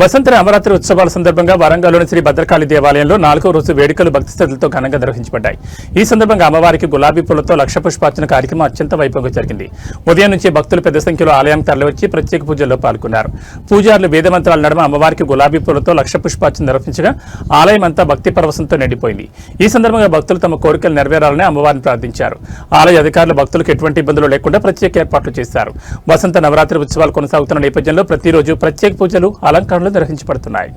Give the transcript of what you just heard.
వసంత నవరాత్రి ఉత్సవాల సందర్భంగా వరంగల్లోని శ్రీ భద్రకాళి దేవాలయంలో 4వ రోజు వేడుకలు భక్తి శ్రద్ధలతో ఘనంగా నిర్వహించబడ్డాయి. ఈ సందర్భంగా అమ్మవారికి గులాబీ పూలతో లక్ష పుష్పార్చన కార్యక్రమం అత్యంత వైభవంగా జరిగింది. ఉదయం నుంచి భక్తులు పెద్ద సంఖ్యలో ఆలయానికి తరలివచ్చి ప్రత్యేక పూజల్లో పాల్గొన్నారు. పూజారులు వేదమంత్రాల నడుమ అమ్మవారికి గులాబీ పూలతో లక్ష పుష్పార్చన నిర్వహించగా ఆలయం అంతా భక్తి పరవశంతో నిండిపోయింది. ఈ సందర్భంగా భక్తులు తమ కోరికలు నెరవేరాలని అమ్మవారిని ప్రార్థించారు. ఆలయ అధికారులు భక్తులకు ఎటువంటి ఇబ్బందులు లేకుండా ప్రత్యేక ఏర్పాట్లు చేశారు. వసంత నవరాత్రి ఉత్సవాలు కొనసాగుతున్న నేపథ్యంలో ప్రతిరోజు ప్రత్యేక పూజలు అలంకరణలు నిర్వహించబడుతున్నాయి.